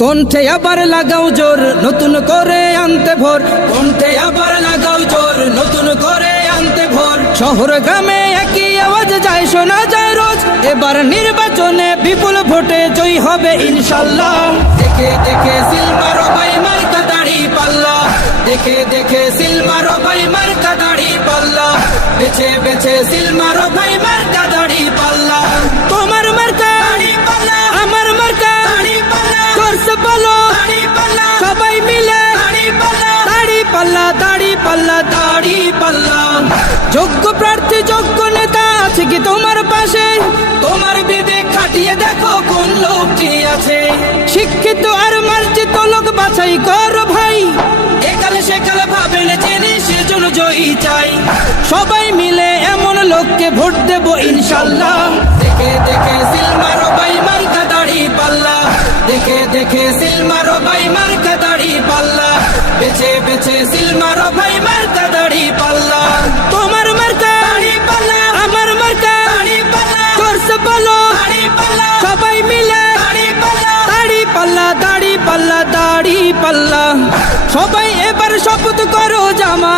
কণ্ঠে আবার লাগাও জোর নতুন করে আনতে ভোর, কণ্ঠে আবার লাগাও জোর নতুন করে আনতে ভোর। শহর গ্রামে একই আওয়াজ যায় শোনা যায় রোজ, এবার নির্বাচনে বিপুল ভোটে জয়ী হবে ইনশাল্লাহ। দেখে দেখে সিল মারো ভাই মার্কা দাড়ি পাল্লা, দেখে দেখে সিল মারো ভাই মার্কা দাড়ি পাল্লা, বেছে বেছে সিল মারো ভাই মার্কা দাড়ি পাল্লা। তোমার মার্কা দাড়ি পাল্লা, আমার মার্কা দাড়ি পাল্লা, জোরসে বলো দাড়ি পাল্লা, সবাই মিলে দাড়ি পাল্লা, দাড়ি পাল্লা, দাড়ি পাল্লা, দাড়ি পাল্লা। যোগ্য প্রার্থী যোগ্য নেতা আছে কি তোমার পাশে? তোমার বিবেক খাটিয়ে দেখো কোন লোকটি আছে। শিক্ষিত আর মার্জিত লোক বাছাই করো ভাই, একালে সেকালে ভাবেন জেনে সেজন্য জয়ী চাই। সবাই মিলে এমন লোককে ভোট দেব ইনশাল্লাহ। দেখে দেখে সিল মারো ভাই মার্কা দাড়ি পাল্লা, দেখে দেখে সিল মারো ভাই মার্কা দাড়ি পাল্লা, বেছে বেছে সিল মারো ভাই মার্কা দাড়ি পাল্লা। তোমার মার্কা দাড়ি পাল্লা, আমার মার্কা দাড়ি পাল্লা, জোরসে বলো দাড়ি পাল্লা, সবাই মিলে দাড়ি পাল্লা, দাড়ি পাল্লা, দাড়ি পাল্লা, দাড়ি পাল্লা। সবাই এবার শপথ করো জামা